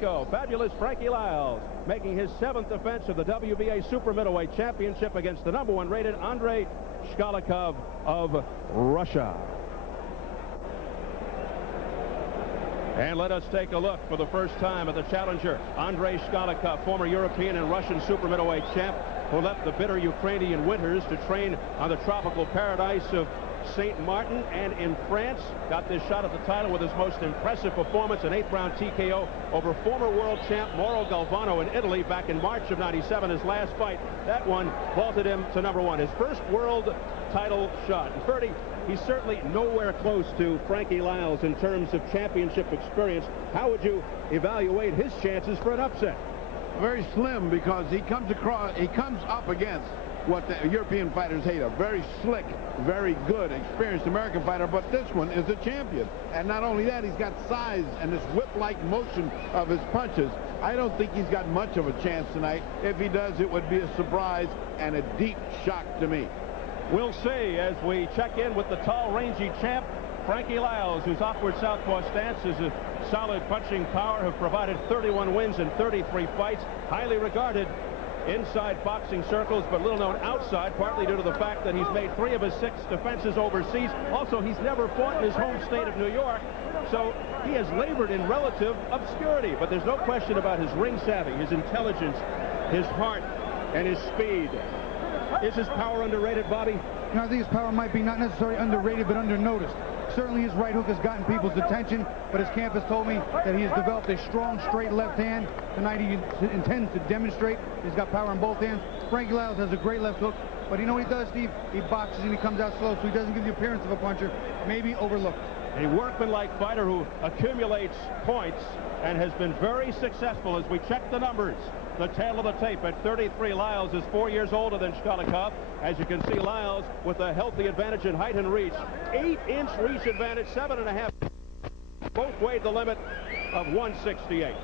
Fabulous Frankie Liles making his 7th defense of the WBA Super Middleweight Championship against the #1 rated Andrey Shkalikov of Russia. And let us take a look for the first time at the challenger, Andrey Shkalikov, former European and Russian super middleweight champ, who left the bitter Ukrainian winters to train on the tropical paradise of St. Martin and in France. Got this shot at the title with his most impressive performance, an 8th-round TKO over former world champ Mauro Galvano in Italy back in March of '97. His last fight, that one vaulted him to #1. His first world title shot. And Ferdy, he's certainly nowhere close to Frankie Liles in terms of championship experience. How would you evaluate his chances for an upset? Very slim, because he comes up against what the European fighters hate, a very slick, very good, experienced American fighter, but this one is a champion. And not only that, he's got size and this whip-like motion of his punches. I don't think he's got much of a chance tonight. If he does, it would be a surprise and a deep shock to me. We'll see as we check in with the tall, rangy champ, Frankie Liles, whose awkward southpaw stance is a solid punching power, have provided 31 wins in 33 fights, highly regarded inside boxing circles, but little known outside, partly due to the fact that he's made 3 of his 6 defenses overseas. Also, he's never fought in his home state of New York, so he has labored in relative obscurity. But there's no question about his ring savvy, his intelligence, his heart, and his speed. Is his power underrated, Bobby? You know, I think his power might be not necessarily underrated, but undernoticed. Certainly his right hook has gotten people's attention, but his camp has told me that he has developed a strong, straight left hand. Tonight he intends to demonstrate he's got power in both hands. Frankie Liles has a great left hook, but you know what he does, Steve? He boxes and he comes out slow, so he doesn't give the appearance of a puncher, maybe overlooked. A workmanlike fighter who accumulates points and has been very successful as we check the numbers. The tail of the tape at 33, Liles is 4 years older than Shkalikov. As you can see, Liles with a healthy advantage in height and reach. 8-inch reach advantage, 7.5. Both weighed the limit of 168.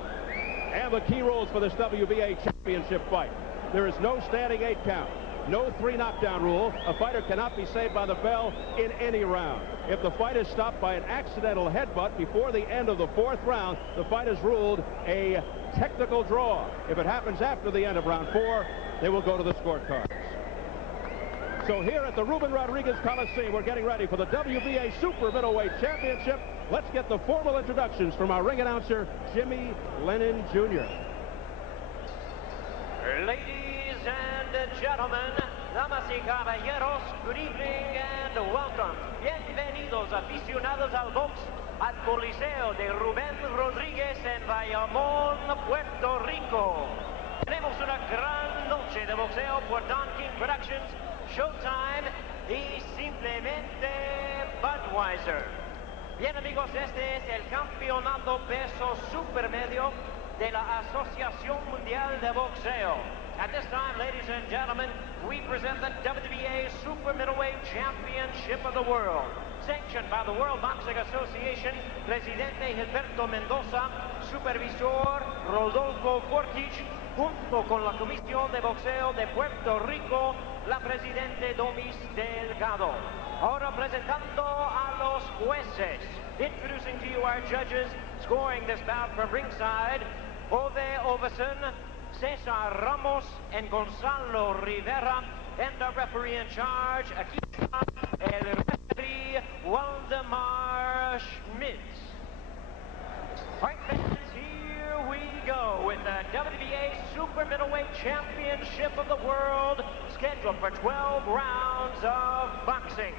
And the key rules for this WBA championship fight. There is no standing 8 count. No 3 knockdown rule. A fighter cannot be saved by the bell in any round. If the fight is stopped by an accidental headbutt before the end of the 4th round, the fight is ruled a technical draw. If it happens after the end of round 4, they will go to the scorecards. So here at the Ruben Rodriguez Coliseum, we're getting ready for the WBA Super Middleweight Championship. Let's get the formal introductions from our ring announcer, Jimmy Lennon Jr. Ladies and gentlemen, damas y caballeros, good evening and welcome. Bienvenidos aficionados al box al Coliseo de Rubén Rodríguez en Bayamón, Puerto Rico. Tenemos una gran noche de boxeo por Don King Productions, Showtime y simplemente Budweiser. Bien amigos, este es el campeonato peso supermedio de la Asociación Mundial de Boxeo. At this time, ladies and gentlemen, we present the WBA Super Middleweight Championship of the World. Sanctioned by the World Boxing Association, Presidente Gilberto Mendoza, Supervisor Rodolfo Fortich, junto con la Comisión de Boxeo de Puerto Rico, la Presidente Domis Delgado. Ahora presentando a los jueces. Introducing to you our judges, scoring this bout from ringside, Ove Overson, Cesar Ramos, and Gonzalo Rivera, and the referee in charge, aquí el referee Waldemar Schmitz. All right, fans, here we go with the WBA Super Middleweight Championship of the World, scheduled for 12 rounds of boxing.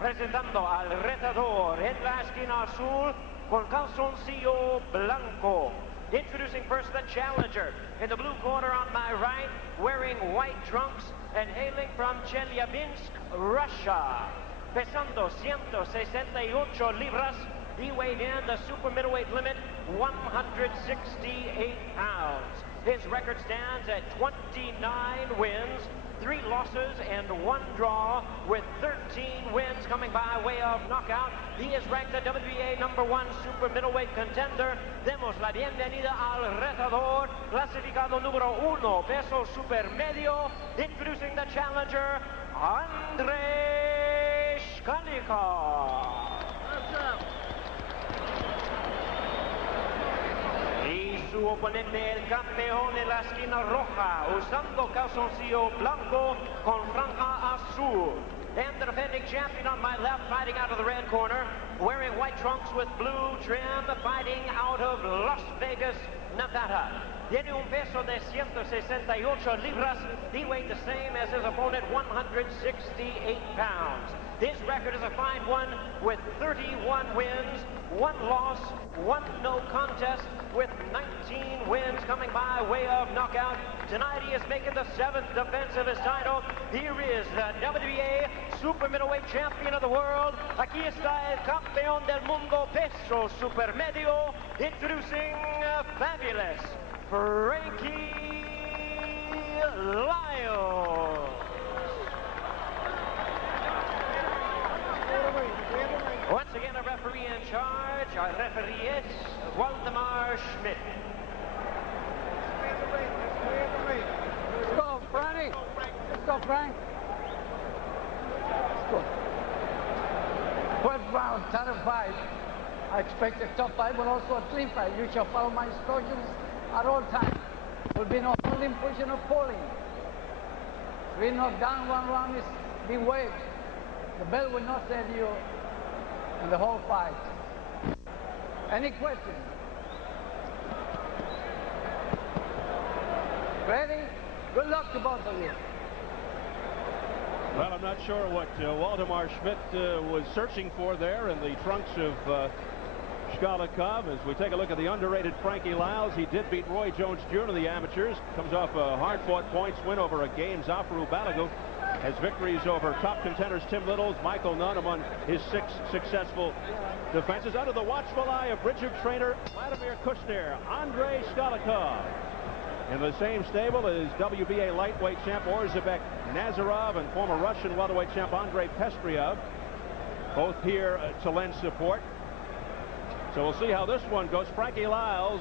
Presentando al retador en la esquina azul con calzoncillo blanco. Introducing first the challenger in the blue corner on my right, wearing white trunks and hailing from Chelyabinsk, Russia. Pesando 168 libras, he weighed in the super middleweight limit, 168 pounds. His record stands at 29 wins, 3 losses and 1 draw, with 13 wins coming by way of knockout. He is ranked the WBA #1 super middleweight contender. Demos la bienvenida al retador, clasificado número 1, peso supermedio. Introducing the challenger, Andrey Shkalikov. He su oponente, el campeón de la esquina roja, usando calzoncillo blanco con franja azul. And the defending champion on my left, fighting out of the red corner, wearing white trunks with blue trim, fighting out of Las Vegas, Nevada. Tiene un peso de 168 libras. He weighed the same as his opponent, 168 pounds. His record is a fine one with 31 wins, 1 loss, 1 no contest, with 19 wins coming by way of knockout. Tonight he is making the 7th defense of his title. Here is the WBA Super Middleweight Champion of the world. Aquí está el campeón del mundo peso supermedio, introducing fabulous Frankie Liles. Once again, a referee in charge. Our referee is Waldemar Schmidt. Let's go, Frankie. Let's go, Frank. Let's go. First round, title fight. I expect a top fight, but also a clean fight. You shall follow my instructions at all times. There will be no holding, pushing, or pulling. 3 knockdown, 1 round is be waived. The bell will not save you in the whole fight. Any questions? Ready? Good luck to both of you. Well, I'm not sure what Waldemar Schmidt was searching for there in the trunks of Shkalikov. As we take a look at the underrated Frankie Liles, he did beat Roy Jones Jr. in the amateurs. Comes off a hard-fought points win over a game Zafaru Balagu. Has victories over top contenders Tim Littles, Michael Nunn among his 6 successful defenses. Under the watchful eye of Bridger trainer Vladimir Kushner, Andrey Shkalikov. In the same stable is WBA lightweight champ Orzabek Nazarov and former Russian welterweight champ Andrei Pestriev. Both here to lend support. So we'll see how this one goes. Frankie Liles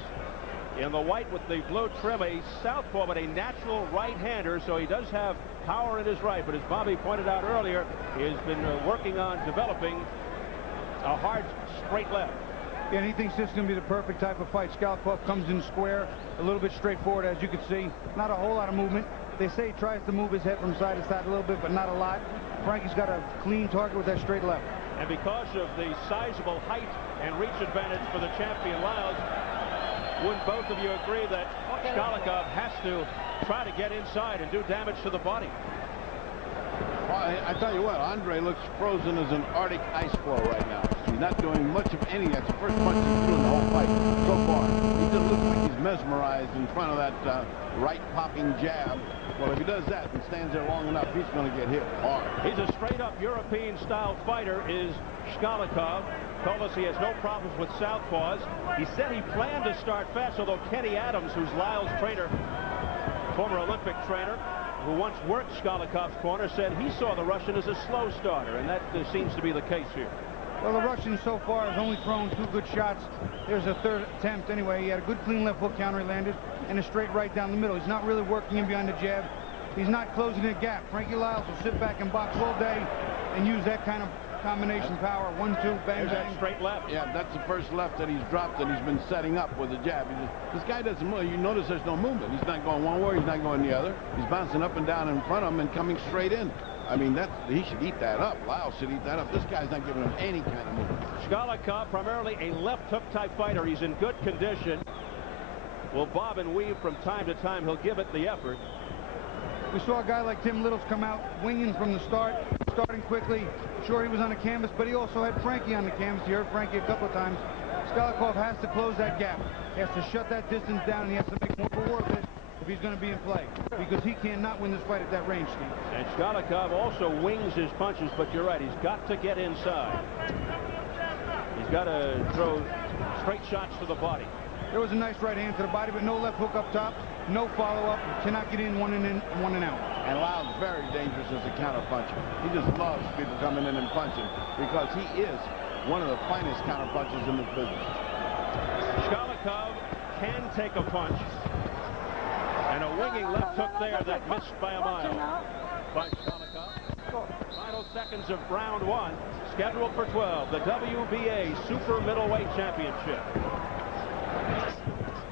in the white with the blue trim, a southpaw, but a natural right-hander, so he does have power in his right. But as Bobby pointed out earlier, he has been working on developing a hard, straight left. Yeah, and he thinks this is going to be the perfect type of fight. Shkalikov comes in square, a little bit straightforward, as you can see. Not a whole lot of movement. They say he tries to move his head from side to side a little bit, but not a lot. Frankie's got a clean target with that straight left. And because of the sizable height and reach advantage for the champion Liles, wouldn't both of you agree that Shkalikov has to try to get inside and do damage to the body? Well, I tell you what, Andrey looks frozen as an Arctic ice floe right now. He's not doing much of anything. That's the first punch he's threw in the whole fight so far. He just looks like he's mesmerized in front of that right popping jab. Well, if he does that and stands there long enough, he's going to get hit hard. He's a straight-up European-style fighter, is Shkalikov. Told us he has no problems with southpaws. He said he planned to start fast, although Kenny Adams, who's Liles' trainer, former Olympic trainer, who once worked Shkalikov's corner, said he saw the Russian as a slow starter, and that seems to be the case here. Well, the Russian so far has only thrown 2 good shots. There's a 3rd attempt anyway. He had a good clean left hook counter he landed, and a straight right down the middle. He's not really working in behind the jab. He's not closing the gap. Frankie Liles will sit back and box all day and use that kind of combination power. 1-2, bang, There's bang. that straight left. Yeah, that's the first left that he's dropped that he's been setting up with a jab. This guy doesn't move. You notice there's no movement. He's not going one way, he's not going the other. He's bouncing up and down in front of him and coming straight in. I mean, he should eat that up. Liles should eat that up. This guy's not giving him any kind of movement. Shkalikov, primarily a left hook type fighter. He's in good condition. Will bob and weave from time to time. He'll give it the effort. We saw a guy like Tim Littles come out winging from the start, starting quickly. Sure, he was on the canvas, but he also had Frankie on the canvas. You heard Frankie a couple of times. Shkalikov has to close that gap. He has to shut that distance down, and he has to make more of a war of it if he's going to be in play, because he cannot win this fight at that range, Steve. And Shkalikov also wings his punches, but you're right, he's got to get inside. He's got to throw straight shots to the body. There was a nice right hand to the body, but no left hook up top, no follow-up. Cannot get in, one and out. And Liles very dangerous as a counter puncher. He just loves people coming in and punching because he is one of the finest counter punchers in this business. Shkalikov can take a punch. And a winging left hook there that missed by a mile by Shkalikov. Final seconds of round 1, scheduled for 12, the WBA Super Middleweight Championship.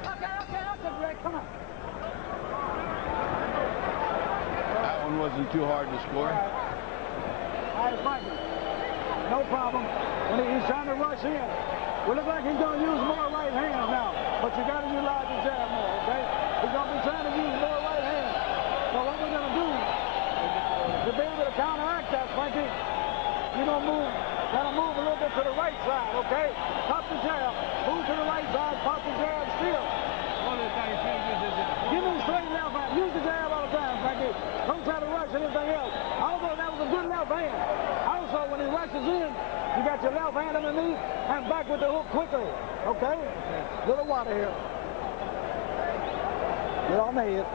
Okay. wasn't too hard to score. All right, Frankie. No problem. When he's trying to rush in, we look like he's going to use more right hands now. But you got to utilize the jab more, okay? He's going to be trying to use more right hands. So what we're going to do to be able to counteract that, Frankie, you're going to move, kind of move a little bit to the right side, okay? Pop the jab, move to the right side, pop the jab still. Give him straight left hand. Use the jab all the time, Frankie. Don't try to rush anything else. Although that was a good left hand. Also, when he rushes in, you got your left hand underneath and back with the hook quickly. Okay? Little water here. Get on the head.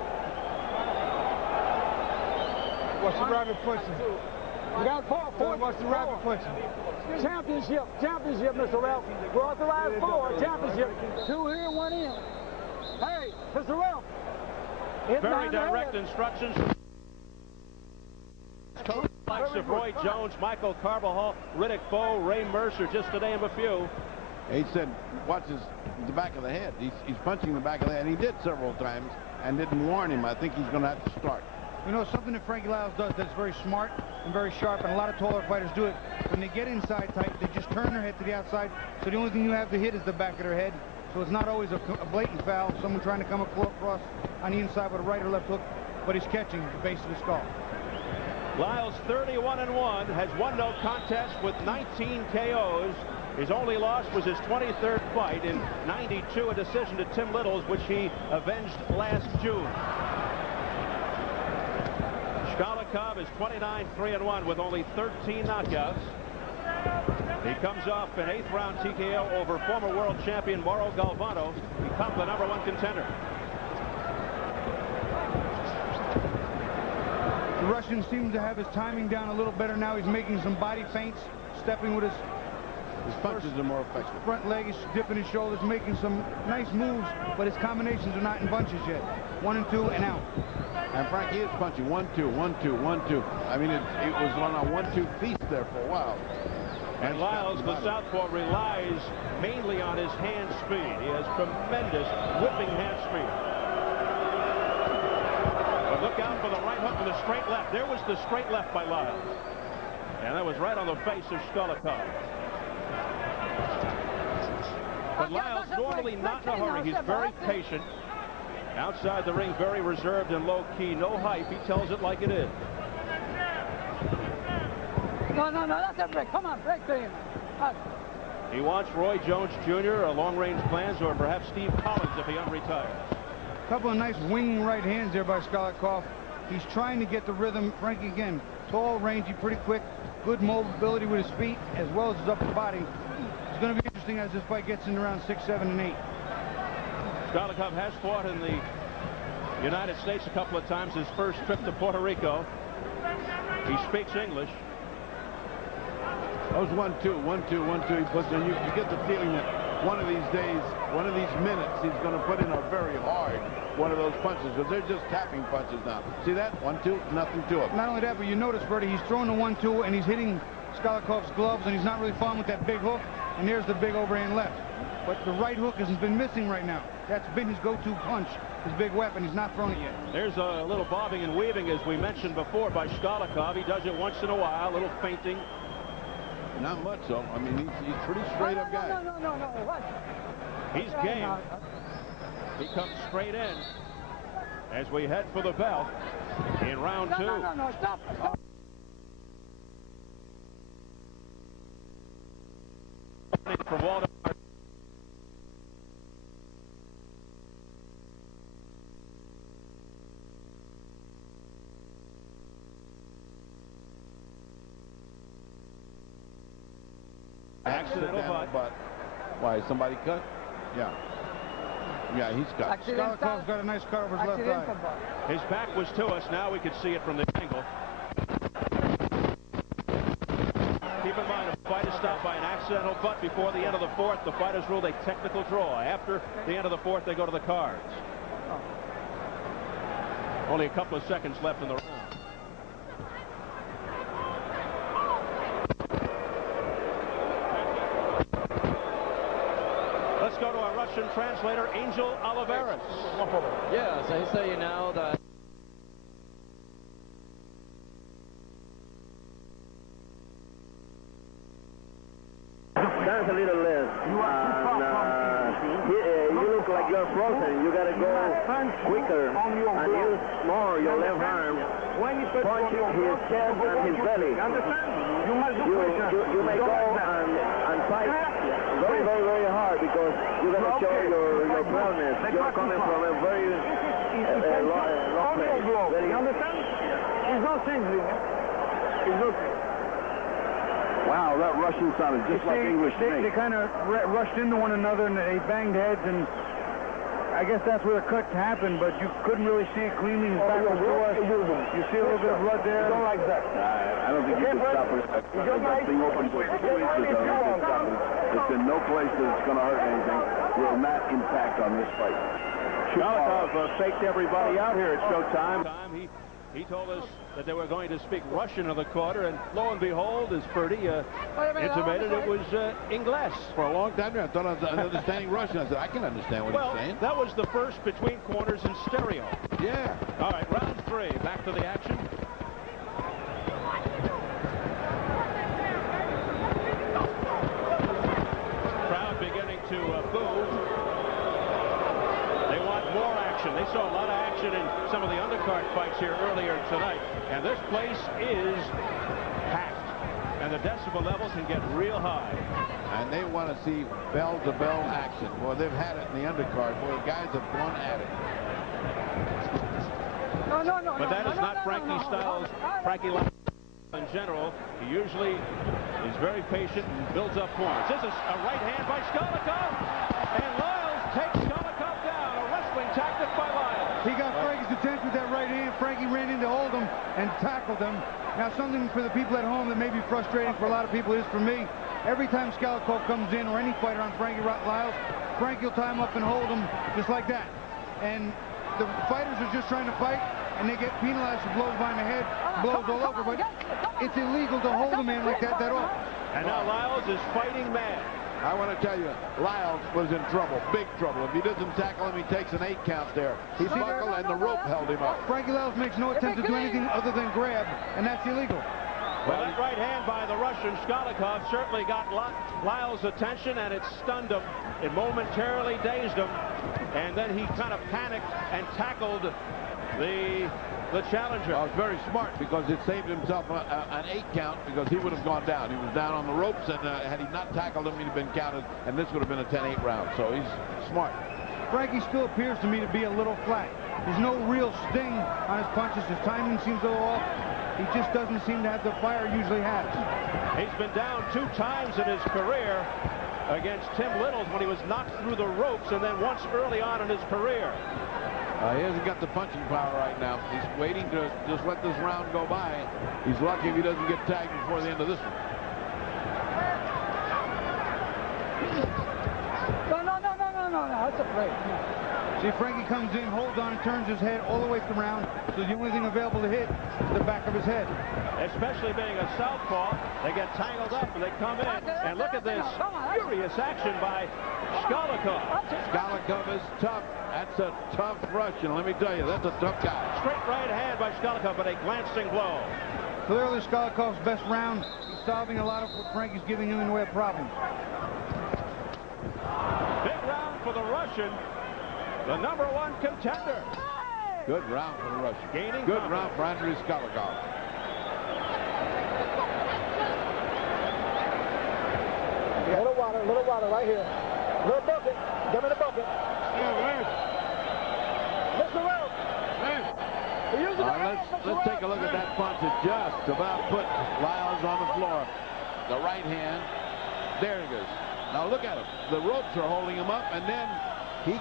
What's the rabbit pushing? You got four. What's the rabbit pushing? Championship, Mr. Ralph. We're authorized 4, championship. 2 here, 1 in. Hey, Mr. Ralph. Very direct instructions. Coach likes of Roy Jones, Michael Carbajal, Riddick Bowe, Ray Mercer, just to name a few. He said, watch the back of the head. He's punching the back of the head. And he did several times and didn't warn him. I think he's going to have to start. You know, something that Frankie Liles does that's very smart and very sharp, and a lot of taller fighters do it. When they get inside tight, they just turn their head to the outside. So the only thing you have to hit is the back of their head. So it's not always a blatant foul. Someone trying to come across on the inside with a right or left hook, but he's catching the base of the skull. Liles 31-1, has won no contest with 19 KOs. His only loss was his 23rd fight in '92, a decision to Tim Littles, which he avenged last June. Shkalikov is 29-3-1 with only 13 knockouts. He comes off an 8th round TKO over former world champion Mauro Galvano, become the #1 contender. The Russian seems to have his timing down a little better now. He's making some body feints, stepping with his punches are more effective. Front leg, he's dipping his shoulders, making some nice moves, but his combinations are not in bunches yet. 1 and 2 and out. And Frankie is punching 1, 2, 1, 2, 1, 2. I mean, it was on a 1-2 feast there for a while. And Liles, the southpaw, relies mainly on his hand speed. He has tremendous whipping hand speed. But look out for the right hook and the straight left. There was the straight left by Liles. And that was right on the face of Shkalikov. But Liles, normally not in a hurry. He's very patient. Outside the ring, very reserved and low-key. No hype. He tells it like it is. No, that's a break. Come on, break to him. He wants Roy Jones Jr., long-range plans, or perhaps Steve Collins if he unretires. A couple of nice wing right hands there by Shkalikov. He's trying to get the rhythm. Frankie, again, tall, rangy, pretty quick, good mobility with his feet as well as his upper body. It's going to be interesting as this fight gets into round 6, 7, and 8. Shkalikov has fought in the United States a couple of times. His first trip to Puerto Rico. He speaks English. Those 1, 2, 1, 2, 1, 2. He puts in. You get the feeling that one of these days, one of these minutes, he's going to put in a very hard one of those punches, because they're just tapping punches now. See that? 1, 2, nothing to it. Not only that, but you notice, Bertie, he's throwing the 1, 2, and he's hitting Shkalikov's gloves, and he's not really falling with that big hook. And there's the big overhand left. But the right hook hasn't been missing right now. That's been his go-to punch, his big weapon. He's not throwing it yet. There's a little bobbing and weaving, as we mentioned before, by Shkalikov. He does it once in a while, a little feinting. Not much, though. I mean, he's a pretty straight-up guy. No. What? He's game. He comes straight in as we head for the bell in round 2. No, stop. From Waldo. Accidental butt. Why, somebody cut? Yeah. Yeah, he's cut. Shkalikov's got a nice cut over his left eye. His back was to us. Now we can see it from the angle. Keep in mind, a fight is stopped by an accidental butt before the end of the 4th. The fighters ruled a technical draw. After the end of the 4th, they go to the cards. Only a couple of seconds left in the round. Let's go to our Russian translator, Angel Oliveras. Yes, I say now that runs a little less. You look like you're frozen. You got to go quicker and use more your left arm. Punch his chest and his belly. You may go and fight very, very, very hard because you're going to show your proudness. You're coming from a very long place. You understand? It's not singling. It's not. Wow, that Russian sounded just like English to me. They kind of rushed into one another and they banged heads, and I guess that's where the cuts happened, but you couldn't really see it cleanly. His back was to us. You see a little bit of blood there. Don't like that. I don't think you can stop it. That thing open to it. There's been no place that it's going to hurt anything. Will not impact on this fight. Shkalikov faked everybody out here at Showtime. He told us that they were going to speak Russian in the quarter, and lo and behold, as Ferdy intimated, it was English. For a long time, I thought I was understanding Russian. I said, I can understand what he's saying. That was the first between corners in stereo. Yeah. All right, round 3. Back to the action. Crowd beginning to boo. They want more action. They saw a lot of action in some of the undercard fights here earlier tonight. And this place is packed. And the decibel level can get real high. And they want to see bell-to-bell action. Boy, they've had it in the undercard. Boy, the guys have gone at it. But that is not Frankie's style. Frankie in general, he usually is very patient and builds up points. This is a right hand by Shkalikov. And Liles takes Shkalikov down. A wrestling tactic by Liles. He got Frankie's attention with that right hand. Frankie ran in to hold him and tackled him. Now, something for the people at home that may be frustrating for a lot of people is for me. Every time Shkalikov comes in, or any fighter on Frankie Liles, Frankie will tie him up and hold him just like that. And the fighters are just trying to fight, and they get penalized for blows behind the head, blows all over. But it's illegal to hold a man like that often. And now Liles is fighting mad. I want to tell you, Liles was in trouble, big trouble. If he doesn't tackle him, he takes an 8 count there. He buckled and the rope held him up. Frankie Liles makes no attempt to do anything other than grab, and that's illegal. Well, that right hand by the Russian Shkalikov certainly got Liles' attention, and it stunned him. It momentarily dazed him, and then he kind of panicked and tackled the challenger. Well, it's very smart because it saved himself an 8 count because he would have gone down. He was down on the ropes, and had he not tackled him, he'd have been counted, and this would have been a 10-8 round. So he's smart. Frankie still appears to me to be a little flat. There's no real sting on his punches. His timing seems a little off. He just doesn't seem to have the fire he usually has. He's been down 2 times in his career against Tim Littles when he was knocked through the ropes, and then once early on in his career. He hasn't got the punching power right now. He's waiting to just let this round go by. He's lucky if he doesn't get tagged before the end of this one. No, that's a break. See, Frankie comes in, holds on, and turns his head all the way around, so the only thing available to hit is the back of his head. Especially being a southpaw, they get tangled up and they come in. And look at this furious action by Shkalikov. Shkalikov is tough. That's a tough Russian, let me tell you. That's a tough guy. Straight right hand by Shkalikov, but a glancing blow. Clearly, Shkalikov's best round. He's solving a lot of what Frankie's giving him in the way of problems. Big round for the Russian, the #1 contender. Good round for the Russian. Gaining good confidence. round for Andrey Shkalikov. Little water right here. Little bucket. Give me the bucket. Mr. Wells. Let's take a look at that punch that just about put Liles on the floor. The right hand. There it is. Now look at him. The ropes are holding him up, and then he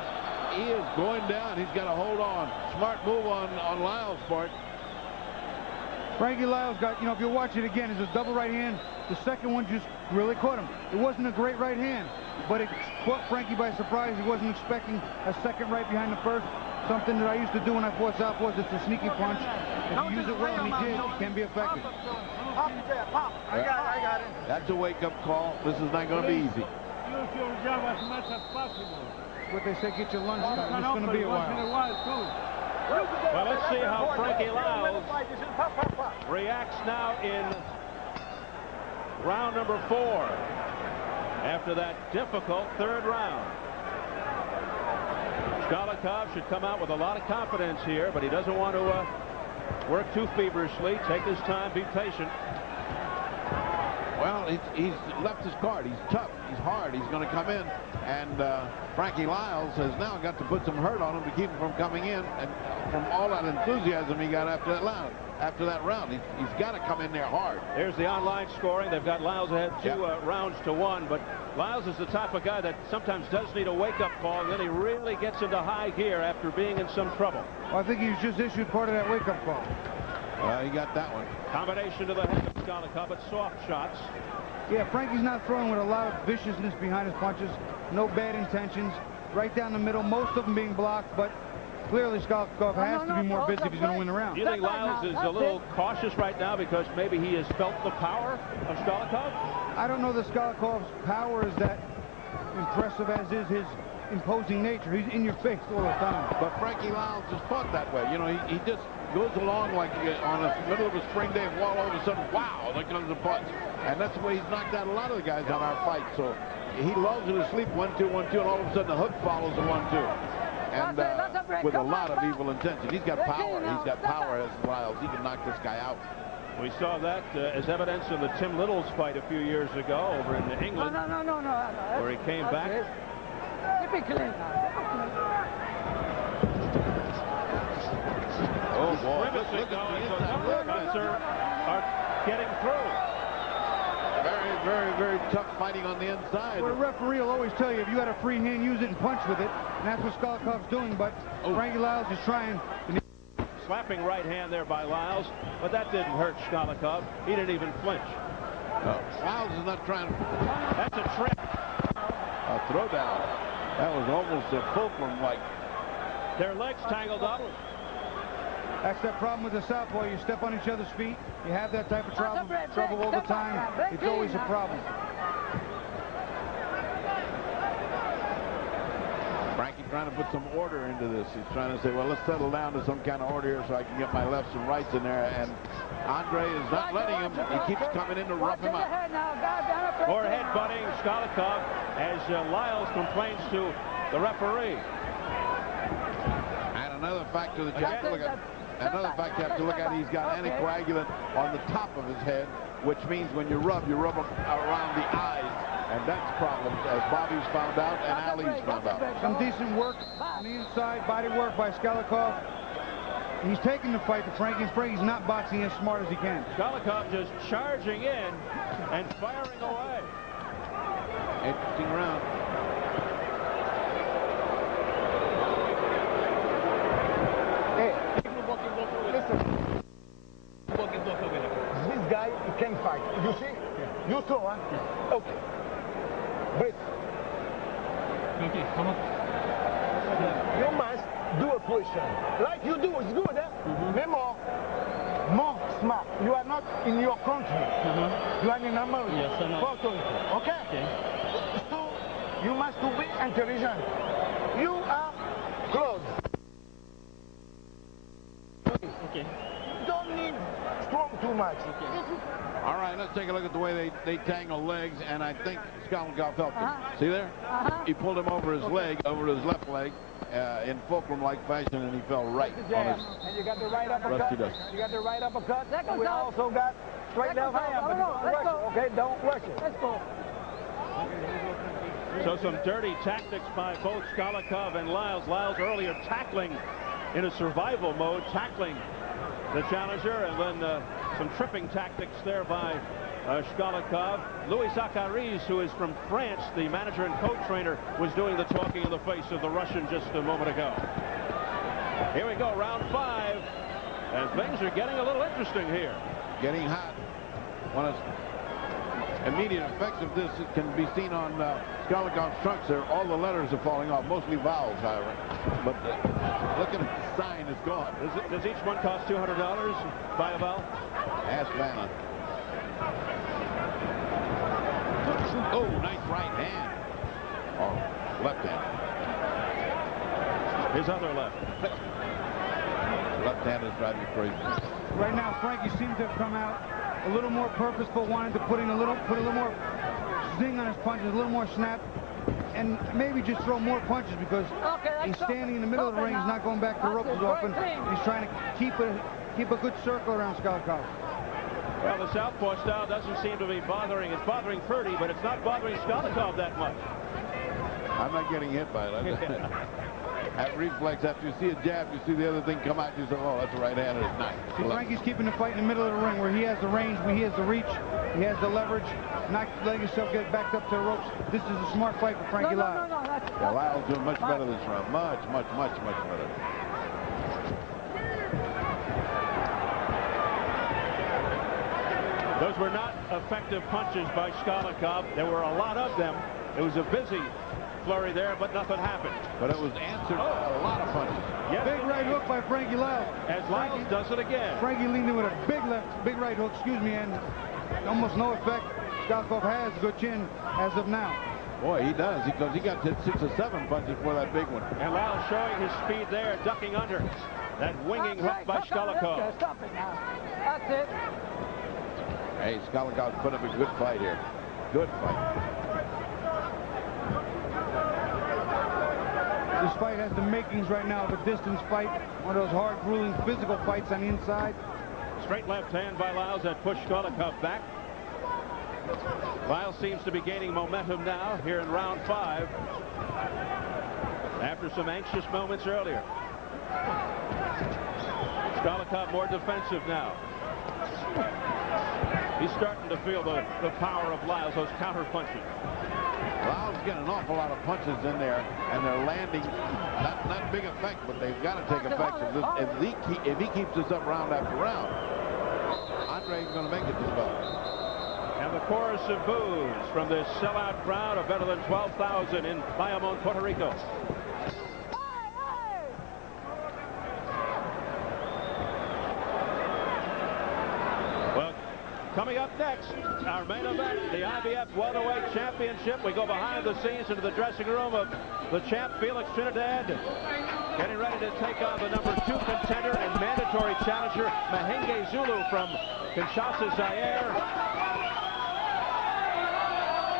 is going down. He's got to hold on. Smart move on Liles' part. Frankie Liles got, if you watch it again, it's a double right hand. The second one just really caught him. It wasn't a great right hand, but it caught Frankie by surprise. He wasn't expecting a second right behind the first. Something that I used to do when I fought southpaws. It's a sneaky punch. If you use it well, and he did, it can be effective. Pop it there, pop. I got it. That's a wake-up call. This is not going to be easy. Use your job as much as possible. What they say, get your lunch done. It's going to be a while. Well, let's see how Frankie Liles reacts now in round #4. after that difficult third round. Shkalikov should come out with a lot of confidence here, but he doesn't want to work too feverishly. Take his time, be patient. Well, he's left his card. He's tough. He's hard. He's going to come in. And Frankie Liles has now got to put some hurt on him to keep him from coming in. And from all that enthusiasm he got after that round, he's got to come in there hard. Here's the online scoring. They've got Liles ahead 2 rounds to 1. But Liles is the type of guy that sometimes does need a wake-up call, and then he really gets into high gear after being in some trouble. Well, I think he was just issued part of that wake-up call. He got that one. Combination to the head of Shkalikov, but soft shots. Yeah, Frankie's not throwing with a lot of viciousness behind his punches. No bad intentions. Right down the middle, most of them being blocked, but clearly Shkalikov has to be more busy if he's going to win the round. Do you think Liles is a little cautious right now because maybe he has felt the power of Shkalikov? I don't know that Shkalikov's power is that impressive as is his imposing nature. He's in your face all the time. But Frankie Liles is fought that way. You know, he just goes along like on the middle of a spring day wall, all of a sudden, wow, there comes a punch. And that's the way he's knocked out a lot of the guys on our fight. So he lulls you to sleep 1-2, 1-2, and all of a sudden the hook follows the 1-2. And with a lot of evil intention. He's got power. He's got power as Liles. He can knock this guy out. We saw that as evidence in the Tim Little's fight a few years ago over in England. No. Where he came back. Keep it clean now. Oh, boy. Look are getting through. Very tough fighting on the inside. Well, the referee will always tell you if you had a free hand, use it and punch with it. And that's what Shkalikov's doing, but Frankie Liles is trying. Slapping right hand there by Liles, but that didn't hurt Shkalikov. He didn't even flinch. Liles is not trying. That's a trick. A throwdown. That was almost a fulcrum-like. Their legs tangled up. That's that problem with the southpaw. You step on each other's feet. You have that type of trouble all the time. It's always a problem. Frankie trying to put some order into this. He's trying to say, well, let's settle down to some kind of order here so I can get my lefts and rights in there. And Andrey is not letting him. He keeps coming in to rough him up. More headbutting Shkalikov as Liles complains to the referee. And another factor that you have to look at. Another fact you have to look at, he's got anticoagulant on the top of his head, which means when you rub around the eyes. And that's problems, as Bobby's found out and Ali's found out. Some decent work on the inside, body work by Shkalikov. He's taking the fight to Frankie, and Frankie's not boxing as smart as he can. Shkalikov just charging in and firing away. Interesting round. Listen. This guy can fight. You see? Yeah. You saw, huh? Okay. Breathe. Okay, come on. You must do a position. Like you do, it's good, eh? More smart. You are not in your country. You are in America. Yes, I know. Puerto Rico. Okay? So, you must be intelligent. You are close. Okay. Don't need strong too much. Okay. All right, let's take a look at the way they tangle legs, and I think Shkalikov helped him. See there? He pulled him over his leg, over his left leg, in fulcrum-like fashion, and he fell right on his And you got the right uppercut. rusty dust. You got the right uppercut. We also got straight left hand, but don't rush it, okay? Don't rush it. Let's go. So some dirty tactics by both Shkalikov and Liles. Liles earlier tackling in a survival mode, tackling the challenger, and then some tripping tactics there by Shkalikov. Louis Zachary's, who is from France, the manager and co-trainer, was doing the talking in the face of the Russian just a moment ago. Here we go, round 5, and things are getting a little interesting here. Getting hot. One of the immediate effects of this can be seen on Shkalikov's trunks there. All the letters are falling off, mostly vowels, however. But look at the sign, it's gone. Does each one cost $200? Buy a vowel? Ask Vanna. Oh, nice right hand. Oh, left hand. His other left. Left hand is driving me crazy. Right now, Frankie seems to have come out a little more purposeful, wanted to put a little more zing on his punches, a little more snap, and maybe just throw more punches because he's standing in the middle of the ring. He's not going back to the ropes as often. He's trying to keep a good circle around Shkalikov. Well, the southpaw style doesn't seem to be bothering. It's bothering Purdy, but it's not bothering Shkalikov that much. I'm not getting hit by it. That reflex, after you see a jab, you see the other thing come out, you say, oh, that's a right hand, and it's not. See, Frankie's keeping the fight in the middle of the ring where he has the range, he has the reach, he has the leverage, not letting himself get backed up to the ropes. This is a smart fight for Frankie Liles. Yeah, Liles doing much better this round. Much better. Those were not effective punches by Shkalikov. There were a lot of them. It was a busy flurry there, but nothing happened. But it was answered by a lot of punches. Yes, big right hook by Frankie Liles. As Liles does it again. Frankie leaned in with a big right hook, and almost no effect. Shkalikov has a good chin as of now. Boy, he does, because he got hit 6 or 7 punches for that big one. And Liles showing his speed there, ducking under. That winging hook by Shkalikov. Stop it now. That's it. Hey, Shkalikov put up a good fight here. Good fight. This fight has the makings right now of a distance fight. One of those hard, grueling, physical fights on the inside. Straight left hand by Liles that pushed Shkalikov back. Liles seems to be gaining momentum now here in round 5 after some anxious moments earlier. Shkalikov more defensive now. He's starting to feel the power of Liles, those counter punches. Liles getting an awful lot of punches in there, and they're landing not big effect, but they've got to take effect. If he keeps this up round after round, Andrey is going to make it to the belt. And the chorus of boos from this sellout crowd of better than 12,000 in Bayamon, Puerto Rico. Well, coming up next, our main event, the IBF Welterweight Championship. We go behind the scenes into the dressing room of the champ, Felix Trinidad, getting ready to take on the #2 contender and mandatory challenger, Mahenge Zulu from Kinshasa, Zaire.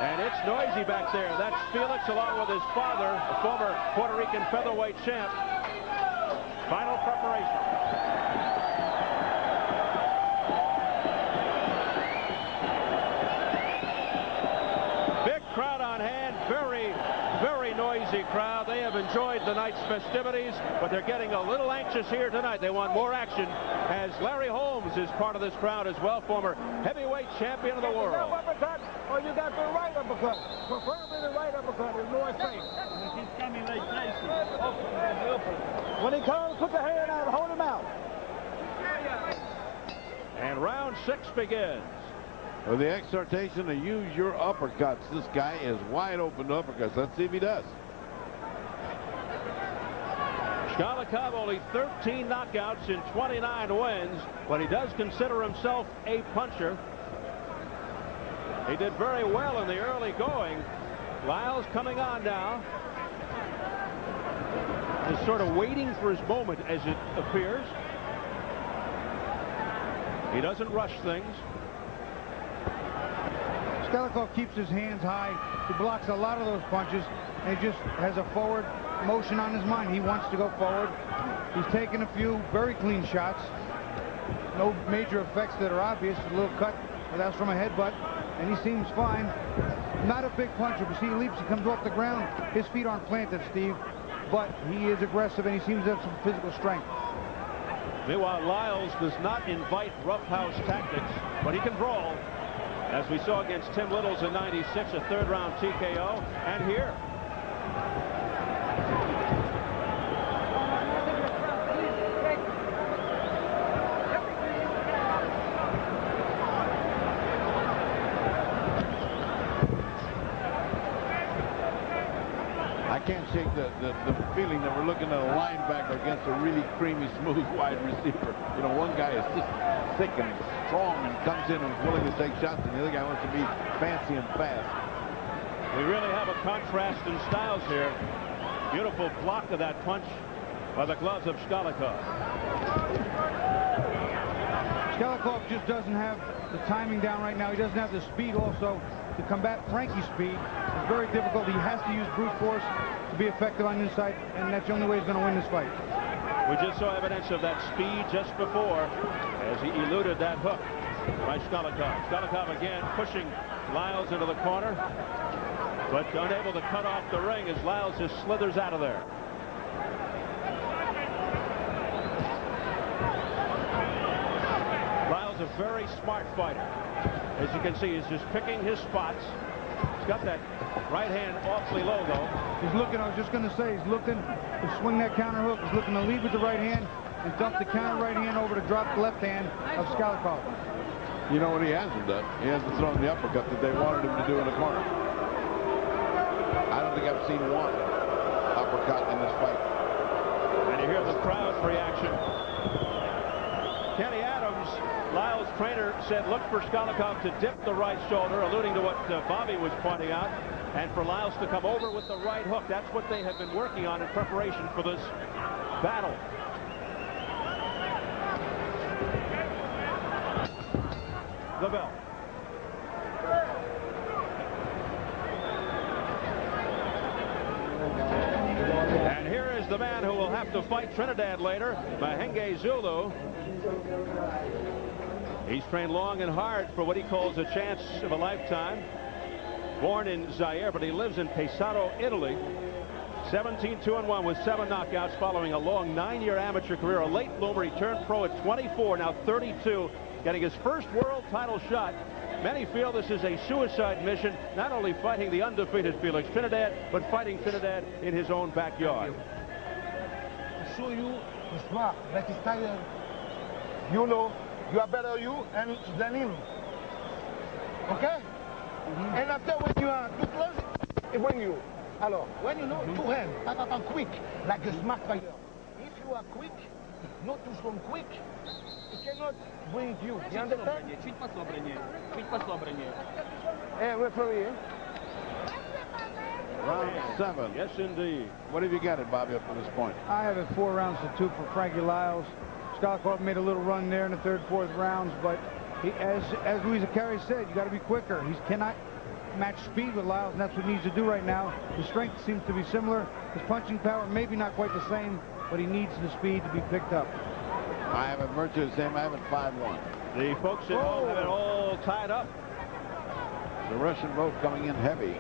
And it's noisy back there. That's Felix along with his father, the former Puerto Rican featherweight champ. Final preparation. Big crowd on hand. Very noisy crowd. They have enjoyed the night's festivities, but they're getting a little anxious here tonight. They want more action, as Larry Holmes is part of this crowd as well, former heavyweight champion of the world. Uppercut, or you got the right uppercut. Preferably the right uppercut is more safe. He's coming like crazy. When he comes, put the hand out, hold him out. And round 6 begins. With the exhortation to use your uppercuts. This guy is wide open to uppercuts. Let's see if he does. Shkalikov only 13 knockouts in 29 wins, but he does consider himself a puncher. He did very well in the early going. Liles coming on now. Just sort of waiting for his moment, as it appears. He doesn't rush things. Shkalikov keeps his hands high. He blocks a lot of those punches, and he just has a forward motion on his mind. He wants to go forward. He's taken a few very clean shots. No major effects that are obvious. A little cut, but that's from a headbutt, and he seems fine. Not a big puncher, but see, he leaps, he comes off the ground. His feet aren't planted, Steve, but he is aggressive, and he seems to have some physical strength. Meanwhile, Liles does not invite roughhouse tactics, but he can brawl, as we saw against Tim Littles in '96, a third-round TKO, and here. I can't shake the feeling that we're looking at a linebacker against a really creamy, smooth wide receiver. You know, one guy is just thick and strong and comes in and is willing to take shots, and the other guy wants to be fancy and fast. We really have a contrast in styles here. Beautiful block of that punch by the gloves of Shkalikov. Shkalikov just doesn't have the timing down right now. He doesn't have the speed also to combat Frankie's speed. It's very difficult. He has to use brute force to be effective on the inside, and that's the only way he's going to win this fight. We just saw evidence of that speed just before as he eluded that hook by Shkalikov. Shkalikov again pushing Liles into the corner, but unable to cut off the ring as Liles just slithers out of there. Liles a very smart fighter. As you can see, he's just picking his spots. He's got that right hand awfully low, though. He's looking, I was just going to say, he's looking to swing that counter hook. He's looking to lead with the right hand and dump the counter right hand over to drop the left hand of Shkalikov. You know what he hasn't done? He hasn't thrown the uppercut that they wanted him to do in the corner. I don't think I've seen one uppercut in this fight. And you hear the crowd reaction. Kenny Adams, Liles' trainer, said look for Shkalikov to dip the right shoulder, alluding to what Bobby was pointing out, and for Liles to come over with the right hook. That's what they have been working on in preparation for this battle. The bell. And here is the man who will have to fight Trinidad later, Mahenge Zulu. He's trained long and hard for what he calls a chance of a lifetime. Born in Zaire, but he lives in Pesaro, Italy. 17-2-1 with 7 knockouts following a long 9-year amateur career. A late bloomer. He turned pro at 24, now 32, getting his first world title shot. Many feel this is a suicide mission, not only fighting the undefeated Felix Trinidad, but fighting Trinidad in his own backyard. I show you the smart, but it's tired. You know, you are better than him. Okay? And after when you are too close, it bring you. Alors, when you know two hands, quick, like a smart fighter. If you are quick, not too strong quick, it cannot bring you. You understand? Hey, referee. Round 7. Yes, indeed. What have you got it, Bobby, up to this point? I have it 4 rounds to 2 for Frankie Liles. Shkalikov made a little run there in the 3rd, 4th rounds, but he, as Luis Acari said, you got to be quicker. He cannot match speed with Liles, and that's what he needs to do right now. His strength seems to be similar. His punching power maybe not quite the same, but he needs the speed to be picked up. I have it virtually the same. I have it 5-1. The folks at home have it all tied up. The Russian vote coming in heavy.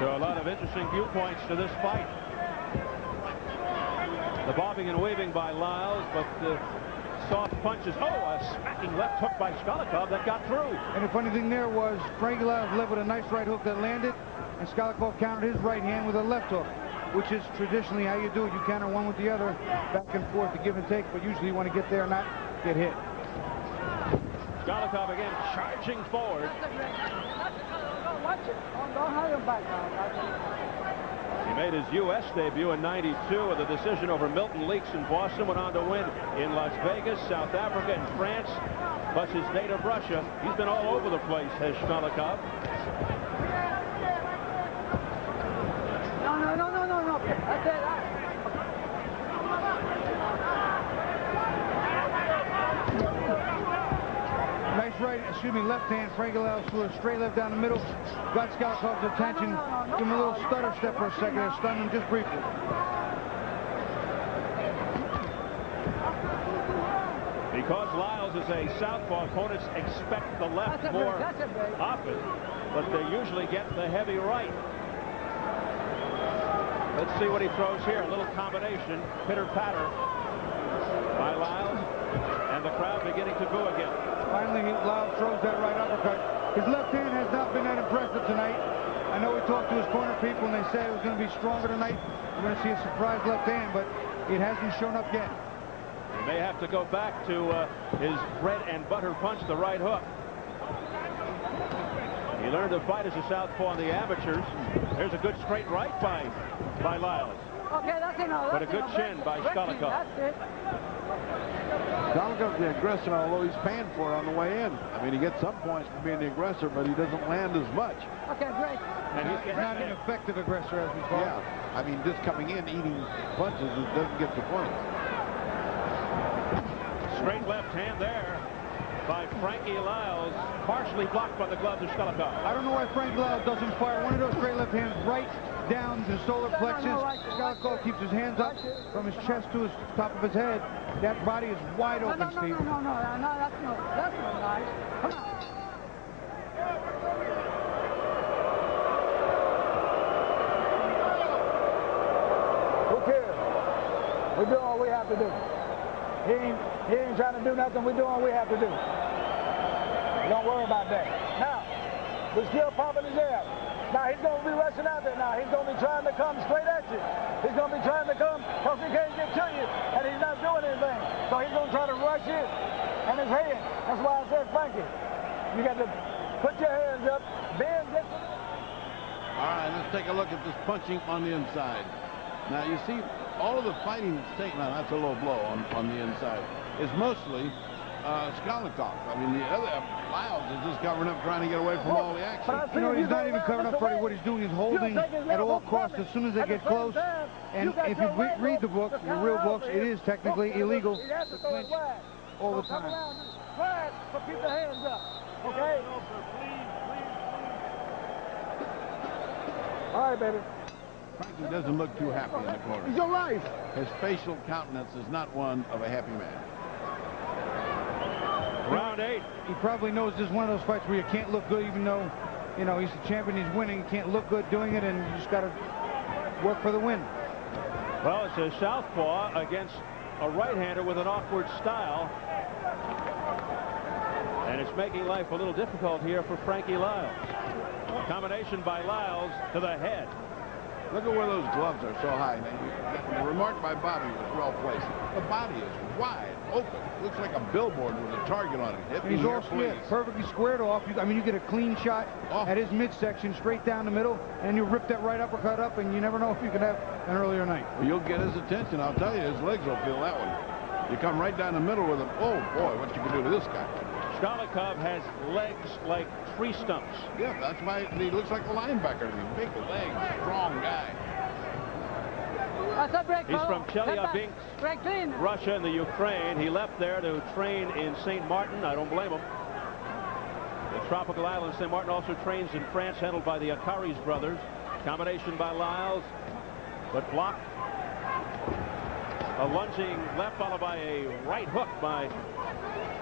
So a lot of interesting viewpoints to this fight. The bobbing and weaving by Liles, but the soft punches. Oh, a smacking left hook by Shkalikov that got through. And the funny thing there was Frankie Liles led with a nice right hook that landed, and Shkalikov countered his right hand with a left hook, which is traditionally how you do it. You counter one with the other, back and forth to give and take, but usually you want to get there and not get hit. Shkalikov again charging forward. He made his U.S. debut in '92 with a decision over Milton Leaks in Boston. Went on to win in Las Vegas, South Africa, and France, plus his native Russia. He's been all over the place, has Shkalikov. No. That's it. Nice left hand. Frankie Liles threw a straight left down the middle. Got Shkalikov's attention. Give him a little stutter step for a second and stunned him just briefly. Because Liles is a southpaw, opponents expect the left more often, but they usually get the heavy right. Let's see what he throws here. A little combination, pitter-patter by Liles, and the crowd beginning to boo again. Finally, Liles throws that right uppercut. His left hand has not been that impressive tonight. I know we talked to his corner people, and they said it was going to be stronger tonight. We're going to see a surprise left hand, but it hasn't shown up yet. He may have to go back to his bread and butter punch, the right hook. He learned to fight as a southpaw in the amateurs. There's a good straight right by Liles. Okay, that's enough. But a good chin by Shkalikov. That's it. Shkalikov's the aggressor, although he's paying for it on the way in. I mean, he gets some points for being the aggressor, but he doesn't land as much. Okay, great. And he's Not an effective aggressor, as we call it. Yeah, I mean, just coming in, eating punches, it doesn't get the points. Straight left hand there by Frankie Liles, partially blocked by the gloves of Shkalikov. I don't know why Frankie Liles doesn't fire one of those straight left hands right down the solar plexus. Shkalikov keeps his hands up from his chest to his top of his head. That body is wide open, Steve. No, that's not nice. Come on. Who cares? We do all we have to do. He ain't trying to do nothing. We do all we have to do. Don't worry about that. Now, we're still pumping his air. Now, he's going to be rushing out there now. He's going to be trying to come straight at you. He's going to be trying to come because he can't get to you, and he's not doing anything. So he's going to try to rush in and his head. That's why I said, Frankie, you got to put your hands up, bend just a little. All right, let's take a look at this punching on the inside. Now, you see, all of the fighting that's taken on, that's a low blow on the inside, is mostly Shkalikov. I mean, the other Liles is just covering up, trying to get away from all the action. You know, he's not even covering up, Freddie. What he's doing is holding at all costs as soon as they get close. And if you read the book, your real books, it is technically illegal to clinch all the time. So keep the hands up, okay? All right, baby. Frankie doesn't look too happy in the corner. It's your life. His facial countenance is not one of a happy man. Round 8. He probably knows this is one of those fights where you can't look good, even though, you know, he's the champion, he's winning. You can't look good doing it, and you just got to work for the win. Well, it's a southpaw against a right-hander with an awkward style. And it's making life a little difficult here for Frankie Liles. Combination by Liles to the head. Look at where those gloves are so high. Now, the remark by Bobby was well placed. The body is wide open. Looks like a billboard with a target on it. Hit me He's here, all please. perfectly squared off. I mean, you get a clean shot at his midsection, straight down the middle, and you rip that right uppercut up, and you never know if you can have an earlier night. Well, you'll get his attention. I'll tell you, his legs will feel that one. You come right down the middle with him. Oh, boy, what you can do to this guy. Shkalikov has legs like tree stumps. Yeah, that's why he looks like a linebacker. Big legs, strong guy. That's a break, He's from Chelyabinsk, clean. Russia, and the Ukraine. He left there to train in St. Martin. I don't blame him. The tropical island of St. Martin also trains in France, handled by the Akaris brothers. Combination by Liles, but blocked. A lunging left followed by a right hook by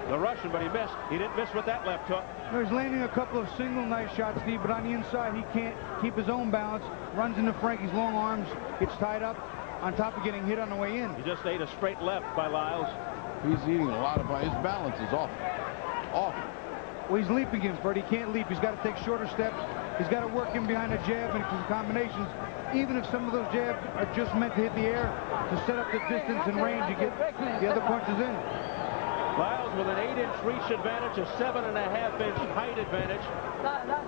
the Russian, but he missed. He didn't miss with that left hook. He's landing a couple of single knife shots, Steve, but on the inside he can't keep his own balance. Runs into Frankie's long arms, gets tied up, on top of getting hit on the way in. He just ate a straight left by Liles. He's eating a lot of his balance is awful. Awful. Well, he's leaping him, Fred. He can't leap. He's got to take shorter steps. He's got to work in behind a jab and some combinations. Even if some of those jabs are just meant to hit the air, to set up the distance and range, you get the other punches in. Liles with an 8-inch reach advantage, a 7.5-inch height advantage.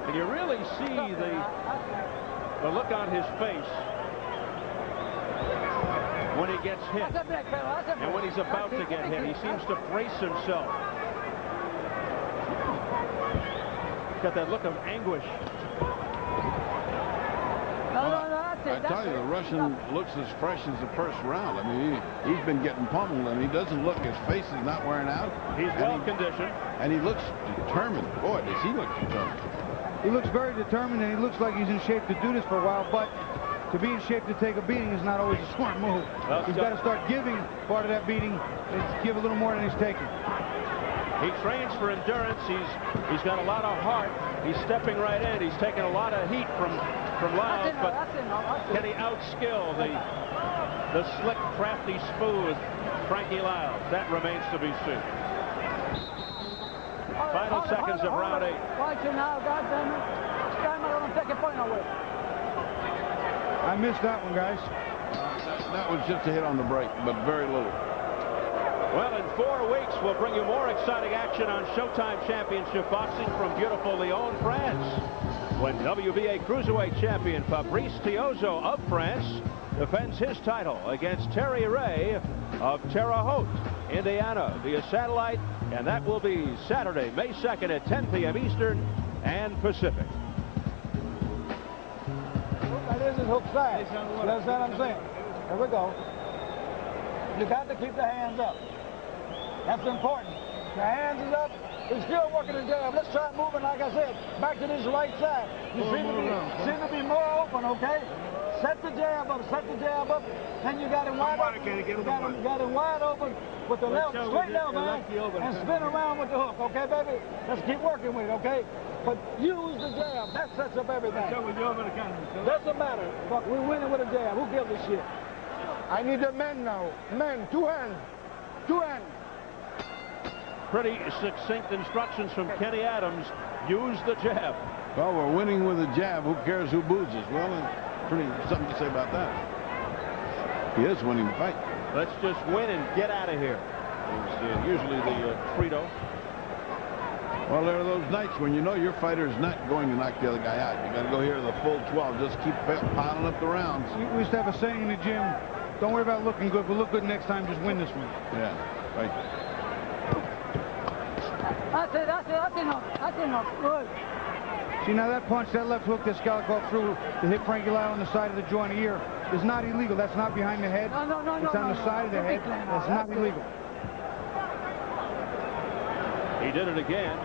And you really see the look on his face when he gets hit. And when he's about to get hit, he seems to brace himself. Got that look of anguish. I tell you, the Russian looks as fresh as the first round. I mean, he's been getting pummeled, and he doesn't look, his face is not wearing out. He's well conditioned. And he looks determined. Boy, does he look determined. He looks very determined, and he looks like he's in shape to do this for a while, but to be in shape to take a beating is not always a smart move. He's got to start giving part of that beating and give a little more than he's taking. He trains for endurance. He's got a lot of heart. He's stepping right in. He's taking a lot of heat from Liles, but can he outskill the slick, crafty, smooth Frankie Liles? That remains to be seen. Final seconds of round 8. Watch it now, goddammit. Time I don't take a point away. I missed that one, guys. That was just a hit on the break, but very little. Well, in 4 weeks, we'll bring you more exciting action on Showtime Championship Boxing from beautiful Lyon, France. when WBA Cruiserweight champion Fabrice Tiozo of France defends his title against Terry Ray of Terre Haute, Indiana, via satellite, and that will be Saturday, May 2nd at 10 p.m. Eastern and Pacific. That is his hook side. You understand what I'm saying? There we go. You got to keep the hands up. That's important. The hands is up. He's still working the jab. Let's try moving, like I said, back to this right side. You seem to be more open, okay? Set the jab up, Then you got him wide open. Got him wide open with the left, straight left hand, and spin around with the hook, okay, baby? Let's keep working with it, okay? But use the jab. That sets up everything. Doesn't matter. Fuck, we're winning with a jab. Who gives a shit? I need the men now. Men, two hands. Two hands. Pretty succinct instructions from Kenny Adams. Use the jab. Well, we're winning with a jab. Who cares who boozes? Well, pretty something to say about that. He is winning the fight. Let's just win and get out of here. Is usually the credo. Well, there are those nights when you know your fighter is not going to knock the other guy out. You got to go here to the full 12. Just keep piling up the rounds. We used to have a saying in the gym: don't worry about looking good, but look good next time. Just win this one. Yeah, right. That's enough. Good. See, now that punch, that left hook that Shkalikov threw to hit Frankie Liles on the side of the jaw in the ear is not illegal. That's not behind the head. No. It's on the side of the head. That's not illegal. He did it again.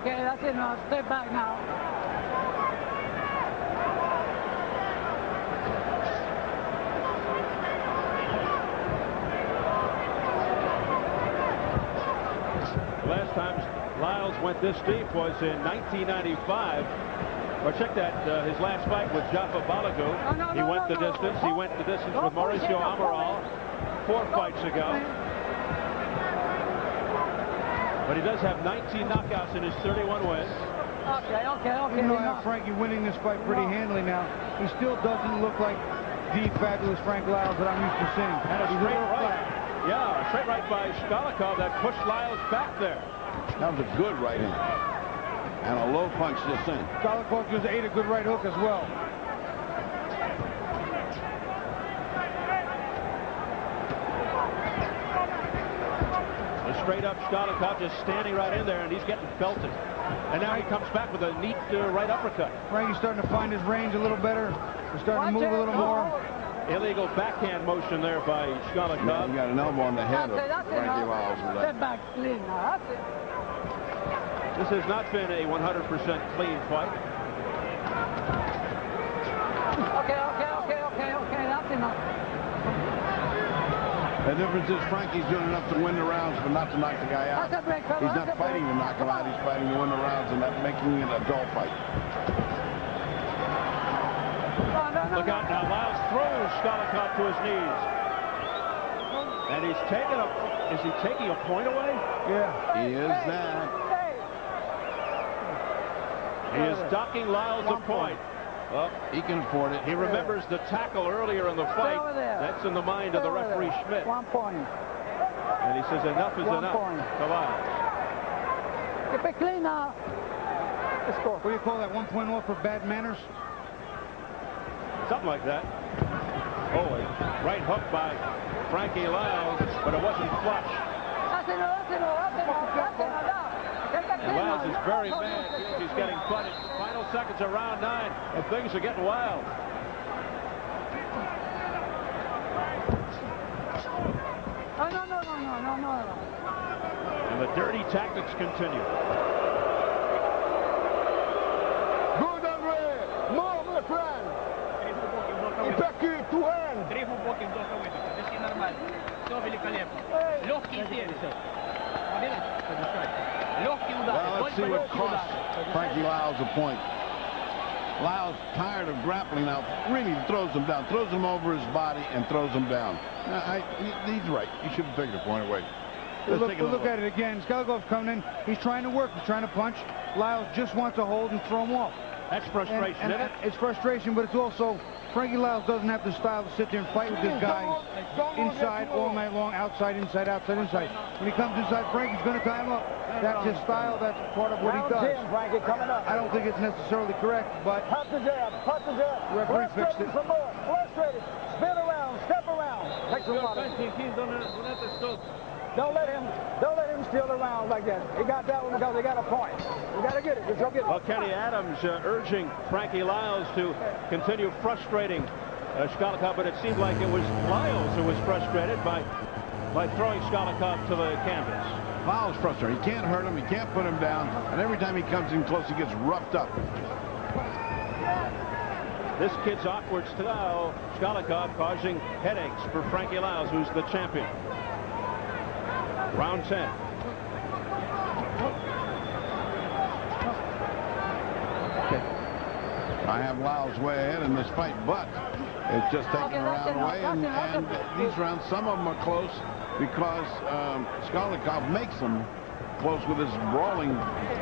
Okay, that's enough. Step back now. The last time Liles went this deep was in 1995. Well, check that, his last fight with Jaffa Balagu. He went the distance. He went the distance with Mauricio Amaral 4 fights ago. But he does have 19 knockouts in his 31 wins. Okay. Even though I have Frankie winning this fight pretty handily now, he still doesn't look like the fabulous Frank Liles that I'm used to seeing. And a straight right. Yeah, a straight right by Shkalikov that pushed Liles back there. That was a good right hand. And a low punch just in. Shkalikov just ate a good right hook as well. A straight up Shkalikov just standing right in there, and he's getting belted. And now he comes back with a neat right uppercut. Frankie's starting to find his range a little better. He's starting to move a little more. Illegal backhand motion there by Shkalikov. Yeah, he got an elbow on the head of Frankie Liles with that. Step back clean now. That's it. This has not been a 100% clean fight. Okay. That's enough. The difference is Frankie's doing enough to win the rounds, but not to knock the guy out. That's a break, fella. He's not fighting to knock him out. He's fighting to win the rounds and not making it a dull fight. Look out now. Liles throws Shkalikov to his knees. And he's taking is he taking a point away? Yeah. He is that. He is docking Liles a point. Well, he can afford it. He remembers the tackle earlier in the fight. That's in the mind of the referee Schmidt. 1 point. And he says enough is enough. 1 point. Come on. Keep it clean now. Let's go. What do you call that? 1 point off for bad manners? Something like that. Oh, a right hook by Frankie Liles, but it wasn't flush. That's enough. And Liles is very mad. He's getting butted. Final seconds of round 9, and things are getting wild. No. And the dirty tactics continue. Good, Andrey. More, my friend. И такие, two hands. Well, let's see what cost Frankie Liles a point. Liles, tired of grappling now, really throws him down, throws him over his body and throws him down. He's right. He should have taken a point away. Look at it again. Shkalikov's coming in. He's trying to work. He's trying to punch. Liles just wants to hold and throw him off. That's frustration, isn't it? It's frustration, but it's also Frankie Liles doesn't have the style to sit there and fight with this guy inside all night long, outside, inside, outside, inside. When he comes inside, Frankie's going to tie him up. That's his style. That's part of what he does. Frankie coming up. I don't think it's necessarily correct, but Pop the jab, pop the jab. referee fixed it. Some more. Frustrated. Spin around, step around. Takes a lot of Don't let him steal the round like that. He got that one because he got a point. You got to get it. Just go get it. Well, Kenny Adams urging Frankie Liles to continue frustrating Shkalikov, but it seemed like it was Liles who was frustrated by throwing Shkalikov to the canvas. Liles frustrated. He can't hurt him. He can't put him down. And every time he comes in close, he gets roughed up. This kid's awkward style, Shkalikov, causing headaches for Frankie Liles, who's the champion. Round 10. I have Liles way ahead in this fight, but it's just taking a round away. And these rounds, some of them are close because Shkalikov makes them close with his brawling,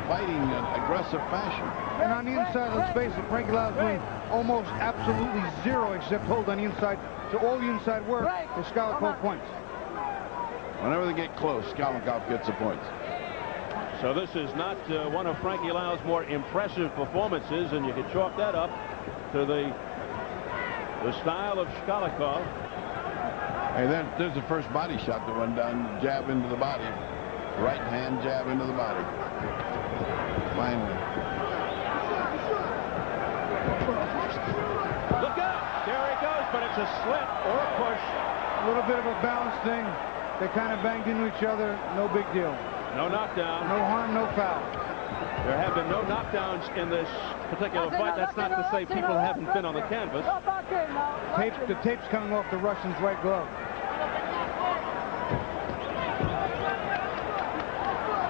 fighting, aggressive fashion. And on the inside, let's face it, Frankie Liles doing almost absolutely zero except hold on the inside. So all the inside work is Shkalikov points. Whenever they get close, Shkalikov gets the points. So this is not one of Frankie Liles' more impressive performances, and you can chalk that up to the style of Shkalikov. Hey, there's the first body shot that went down, jab into the body. Right hand jab into the body. Finally. Look out! There he goes, but it's a slip or a push. A little bit of a balance thing. They kind of banged into each other. No big deal. No knockdown. No harm, no foul. There have been no knockdowns in this particular fight. That's not to say people haven't been on the canvas. The tape's coming off the Russian's right glove.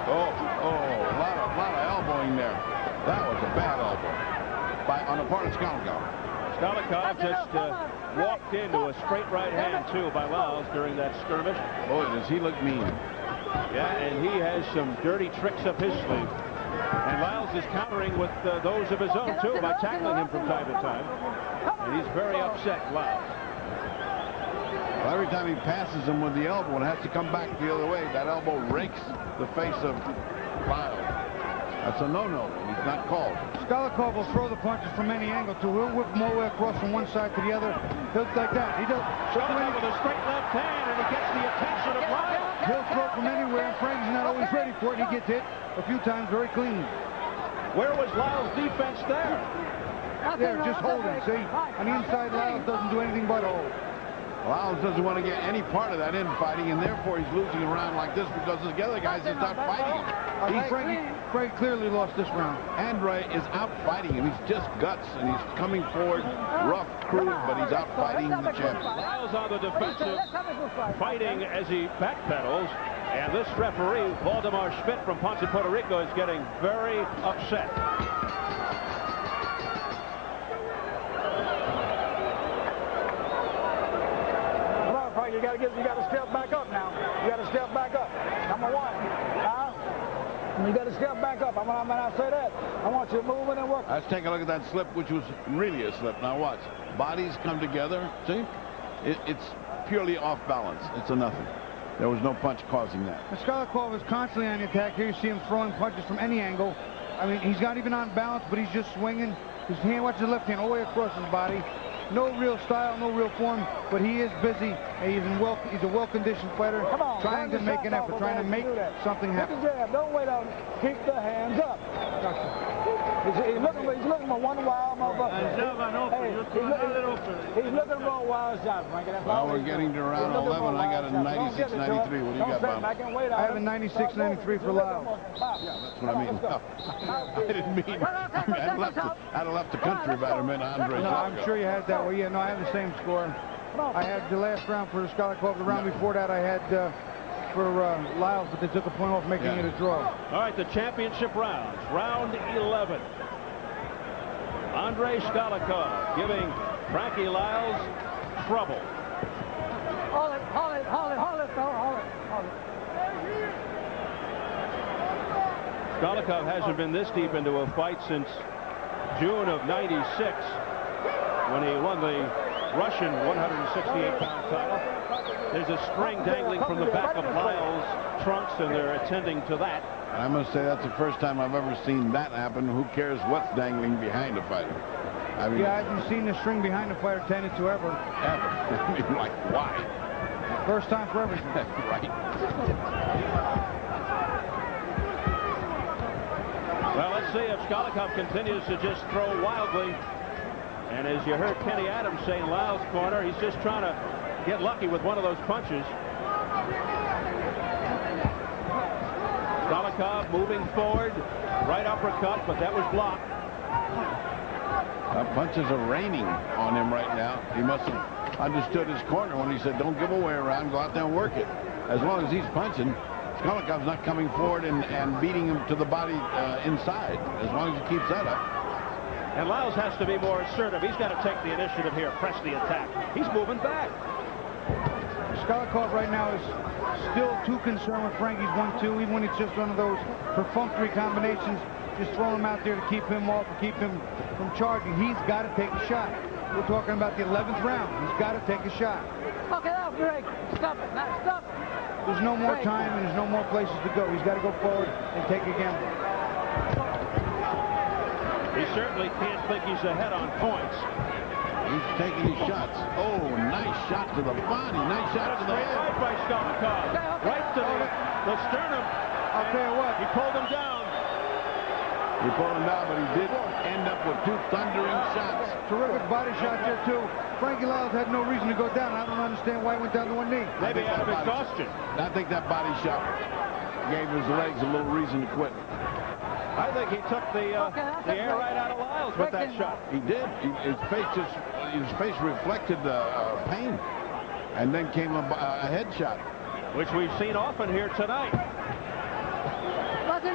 A lot of elbowing there. That was a bad elbow on the part of Shkalikov. Shkalikov just walked into a straight right hand, too, by Liles during that skirmish. Boy, does he look mean. Yeah, and he has some dirty tricks up his sleeve. And Liles is countering with those of his own, too, by tackling him from time to time. And he's very upset, Liles. Well, every time he passes him with the elbow and has to come back the other way, that elbow rakes the face of Liles. That's a no-no. He's not called. Shkalikov will throw the punches from any angle, too. He'll whip them all the way across from one side to the other. He'll like that. He does. Shkalikov with a straight left hand, and he gets the attention of Liles. He'll throw from anywhere, and Frankie's not always ready for it. He gets hit a few times very clean. Where was Liles' defense there? There, just holding, see? On the inside, Liles doesn't do anything but hold. Liles doesn't want to get any part of that infighting, and therefore he's losing a round like this because the other guys just out fighting him. Frankie clearly lost this round. Andrey is out fighting him. He's just guts, and he's coming forward rough, crude, but he's out fighting the champion. Liles on the defensive, fighting as he backpedals, and this referee, Valdemar Schmidt from Ponce, Puerto Rico, is getting very upset. You got to step back up now. You got to step back up. Number one. You got to step back up. When I say that, I want you moving and working. Let's take a look at that slip, which was really a slip. Now watch. Bodies come together. See? It's purely off balance. It's a nothing. There was no punch causing that. Shkalikov is constantly on the attack. Here you see him throwing punches from any angle. I mean, he's not even on balance, but he's just swinging. His hand, watch his left hand all the way across his body. No real style, no real form, but he is busy. He's a well-conditioned fighter, trying to make an effort, trying to make something happen. Don't wait on. Keep the hands up. He's looking for one wild motherfucker. He's looking for a wild shot, Frankie. Well, we're getting to round 11. I got a 96-93. What do you got, Bob? I have a 96-93 for Liles. Yeah, that's what I mean. No, I didn't mean. I'd have left the country if I'd have been Andrey. No, I'm sure you had that. Well, yeah, no, I have the same score. I had the last round for Shkalikov. The round before that I had for Liles, but they took a point off, making it a draw. All right, the championship rounds. Round 11. Andrey Shkalikov giving Frankie Liles trouble. Hold it, fella, hold it. Shkalikov hasn't been this deep into a fight since June of '96 when he won the Russian 168-pound title. There's a string dangling from the back of Liles' trunks, and they're attending to that. I must say that's the first time I've ever seen that happen. Who cares what's dangling behind a fighter? I mean, yeah, I haven't seen the string behind a fighter tended to ever. Ever. I mean, like, why? First time for everything. Right. Well, let's see if Shkalikov continues to just throw wildly. And as you heard Kenny Adams say in Liles' corner, he's just trying to get lucky with one of those punches. Shkalikov moving forward, right uppercut, but that was blocked. Punches are raining on him right now. He must have understood his corner when he said, don't give away around, go out there and work it. As long as he's punching, Shkalikov's not coming forward and beating him to the body inside, as long as he keeps that up. And Liles has to be more assertive. He's got to take the initiative here, press the attack. He's moving back. Shkalikov right now is still too concerned with Frankie's 1-2, even when it's just one of those perfunctory combinations, just throwing him out there to keep him off, to keep him from charging. He's got to take a shot. We're talking about the 11th round. He's got to take a shot. Okay, now, break. Stop it. Now, stop it. There's no more time and there's no more places to go. He's got to go forward and take a gamble. He certainly can't think he's ahead on points. He's taking his shots. Oh, nice shot to the body. Nice shot to the head. Right by Shkalikov. Right to the sternum. I'll tell you what. He pulled him down. He pulled him down, but he did end up with two thundering shots. Terrific body shot there, too. Frankie Liles had no reason to go down. I don't understand why he went down to one knee. Maybe out of exhaustion. I think that body shot gave his legs a little reason to quit. I think he took the air right out of Liles with that shot. He did. His face reflected pain, and then came a headshot, which we've seen often here tonight. That's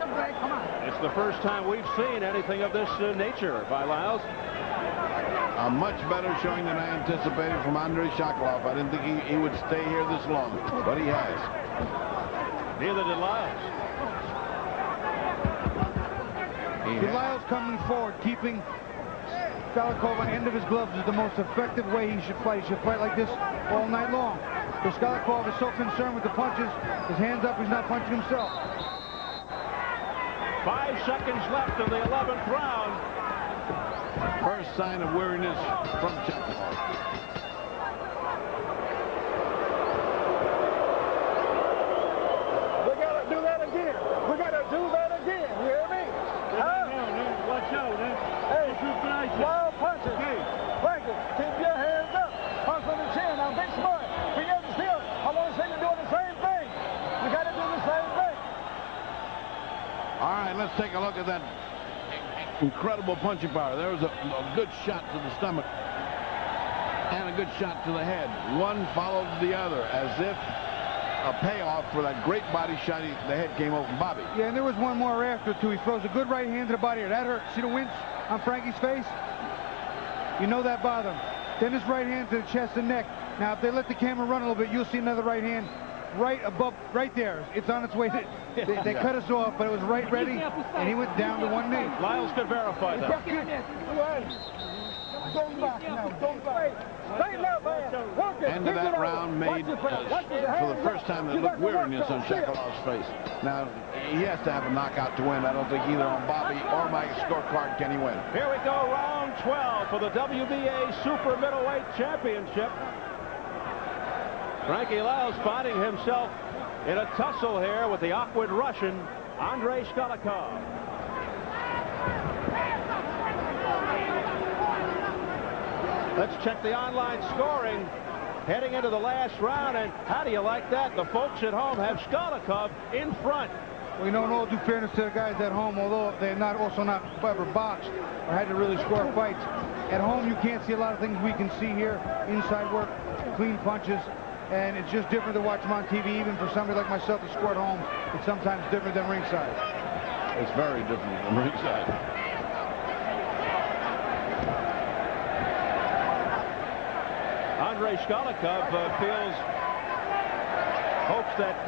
a break. Come on. It's the first time we've seen anything of this nature by Liles. A much better showing than I anticipated from Andrey Shkalikov. I didn't think he would stay here this long, but he has. Neither did Liles. Liles coming forward, keeping Shkalikov on the end of his gloves is the most effective way he should fight. He should fight like this all night long. Because Shkalikov is so concerned with the punches, his hands up, he's not punching himself. 5 seconds left in the 11th round. First sign of weariness from Shkalikov. We gotta do that again. We gotta do that again. You hear me? Watch out, Hey, wild punches. Frankie, keep your hands up. Punch on the chin. Now, big smart. Can you understand? I want to see you doing the same thing. You got to do the same thing. All right, let's take a look at that incredible punching power. There was a good shot to the stomach and a good shot to the head. One followed the other as if a payoff for that great body shot. The head came open Bobby. Yeah, and there was one more after, too. He throws a good right hand to the body. That hurt. See the wince on Frankie's face? You know that bothered him. Then his right hand to the chest and neck. Now, if they let the camera run a little bit, you'll see another right hand right above, right there. It's on its way. They cut us off, but it was right ready, and he went down to one knee. Liles could verify that. Don't back now. Don't back. Straighten up, man. End of that round made, for the first time, that looked weariness on Shkalikov's face. Now, he has to have a knockout to win. I don't think either on Bobby or my scorecard can he win. Here we go, round 12 for the WBA Super Middleweight Championship. Frankie Liles finding himself in a tussle here with the awkward Russian, Andrey Shkalikov. Let's check the online scoring heading into the last round, and how do you like that? The folks at home have Shkalikov in front. Well, you know, in all due fairness to the guys at home, although they're also not ever boxed or had to really score fights, at home you can't see a lot of things we can see here. Inside work, clean punches, and it's just different to watch them on TV. Even for somebody like myself to score at home, it's sometimes different than ringside. It's very different than ringside. Andrey Shkalikov hopes that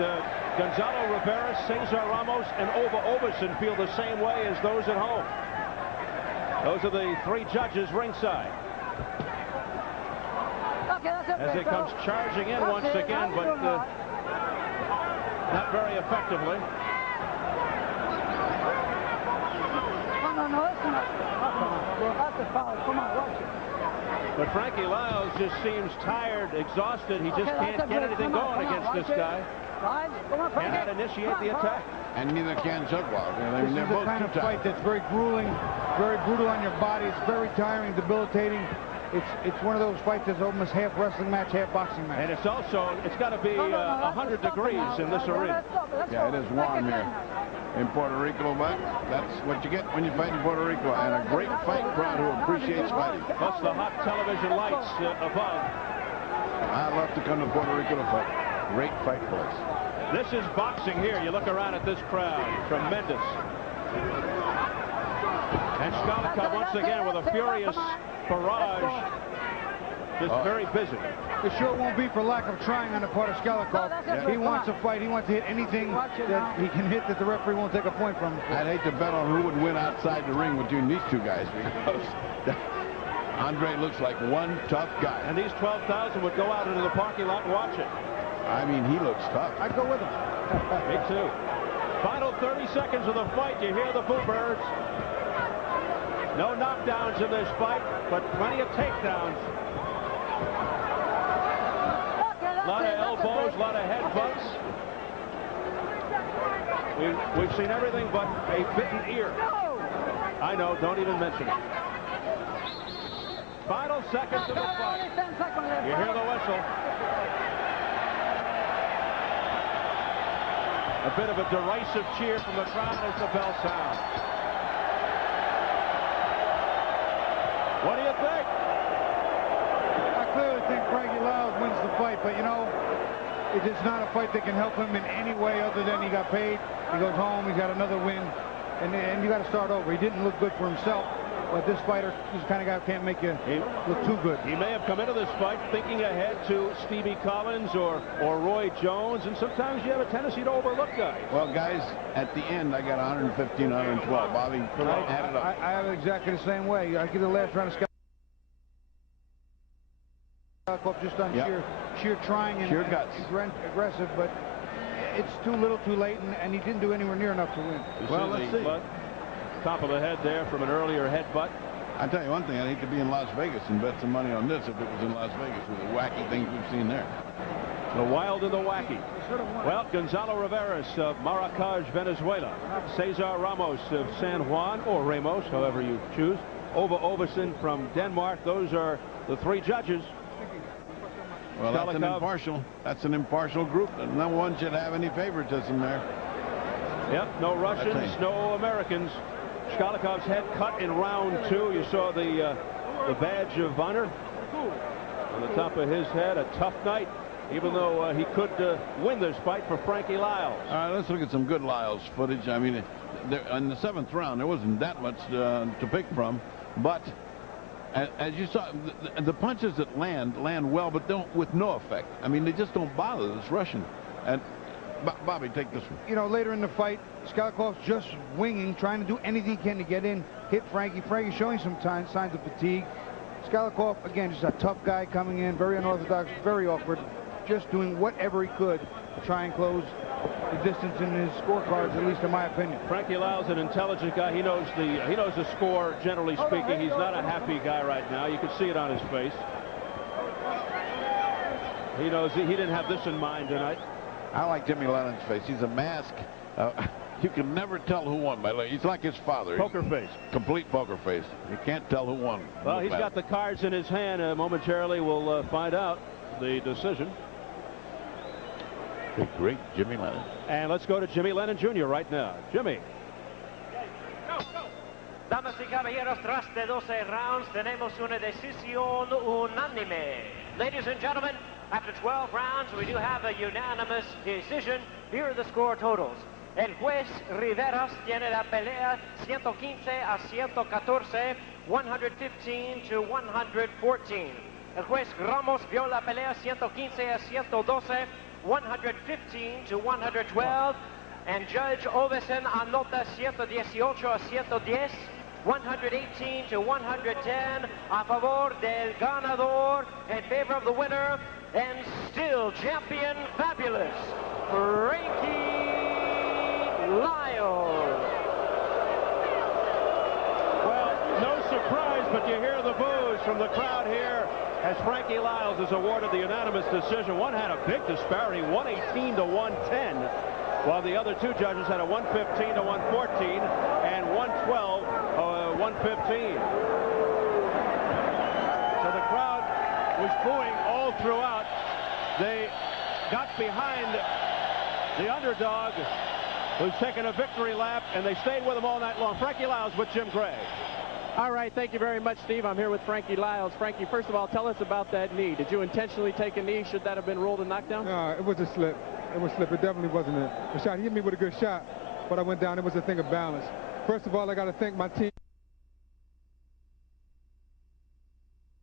Gonzalo Rivera, Cesar Ramos, and Ova Oberson feel the same way as those at home. Those are the three judges ringside. As he comes charging in once again, but not very effectively. No, that's not. That's a foul. Come on, watch it. But Frankie Liles just seems tired, exhausted. He just can't get anything going against this guy. Cannot initiate the attack. And neither can Shkalikov. This is the kind of fight that's very grueling, very brutal on your body. It's very tiring, debilitating. It's one of those fights that's almost half wrestling match, half boxing match. And it's got to be 100 degrees in this arena. Yeah, it is warm here in Puerto Rico, but that's what you get when you fight in Puerto Rico. And a great fight crowd who appreciates fighting. Plus the hot television lights above. I love to come to Puerto Rico to fight. Great fight place. This is boxing here. You look around at this crowd. Tremendous. And Shkalikov once again with a furious barrage. Just very busy. It sure won't be for lack of trying on the part of Shkalikov. He wants to fight. He wants to hit anything that he can hit that the referee won't take a point from him. I'd hate to bet on who would win outside the ring between these two guys because Andrey looks like one tough guy. And these 12,000 would go out into the parking lot and watch it. I mean, he looks tough. I'd go with him. Me too. Final 30 seconds of the fight. You hear the boo birds. No knockdowns in this fight, but plenty of takedowns. A lot of elbows, a lot of headbutts. We've seen everything but a bitten ear. I know, don't even mention it. Final seconds of the fight. You hear the whistle. A bit of a derisive cheer from the crowd as the bell sounds. What do you think? I clearly think Frankie Liles wins the fight, but you know, it is not a fight that can help him in any way other than he got paid. He goes home, he's got another win, and you got to start over. He didn't look good for himself, but this fighter, this kind of guy can't make you look too good. He may have come into this fight thinking ahead to Stevie Collins or Roy Jones, and sometimes you have a tendency to overlook guys. Well, guys, at the end, I got 115, 112. Bobby, add it up. I have it exactly the same way. I give the last round of Shkalikov just on sheer trying and sheer guts. Aggressive, but it's too little too late, and he didn't do anywhere near enough to win. Well, let's see. Top of the head there from an earlier headbutt. I tell you one thing, I'd hate to be in Las Vegas and bet some money on this if it was in Las Vegas with the wacky things we've seen there. The wild and the wacky. Well, Gonzalo Riveras of Maracaj, Venezuela. Cesar Ramos of San Juan, or Ramos, however you choose. Ove Ovesen from Denmark. Those are the three judges. Well, that's an impartial group. And no one should have any favoritism there. Yep, no Russians, no Americans. Shkalikov's head cut in round 2. You saw the badge of honor on the top of his head. A tough night, even though he could win this fight for Frankie Liles. All right, let's look at some good Liles footage. I mean, in the 7th round, there wasn't that much to pick from, but as you saw, the punches that land well, but don't with no effect. I mean, they just don't bother this Russian. And Bobby, take this one. You know, later in the fight, Shkalikov's just winging, trying to do anything he can to get in, hit Frankie. Frankie showing some signs of fatigue. Shkalikov, again, just a tough guy coming in, very unorthodox, very awkward, just doing whatever he could to try and close the distance in his scorecards, at least in my opinion. Frankie Liles, an intelligent guy. He knows the score, generally speaking. He's not a happy guy right now. You can see it on his face. He knows he didn't have this in mind tonight. I like Jimmy Lennon's face. He's a mask. You can never tell who won. He's like his father. Poker face. Complete poker face. You can't tell who won. Well, he's got the cards in his hand. Momentarily, we'll find out the decision. The great Jimmy Lennon. And let's go to Jimmy Lennon Jr. right now. Jimmy. Damas y caballeros, tras de 12 rounds, tenemos una decisión unánime. Ladies and gentlemen, after 12 rounds, we do have a unanimous decision. Here are the score totals. El juez Riveras tiene la pelea 115 a 114, 115 to 114. El juez Ramos vio la pelea 115 a 112, 115 to 112. And Judge Ovesen anota 118 a 110. 118 to 110 a favor del ganador in favor of the winner and still champion fabulous Frankie Liles. Well, no surprise, but you hear the boos from the crowd here as Frankie Liles is awarded the unanimous decision. One had a big disparity, 118 to 110, while the other two judges had a 115 to 114 and 112 115. So the crowd was booing all throughout. They got behind the underdog, who's taken a victory lap, and they stayed with him all night long. Frankie Liles with Jim Gray. All right, thank you very much, Steve. I'm here with Frankie Liles. Frankie, first of all, tell us about that knee. Did you intentionally take a knee? Should that have been ruled a knockdown? No, it was a slip. It was a slip. It definitely wasn't a shot. He hit me with a good shot, but I went down. It was a thing of balance. First of all, I got to thank my team.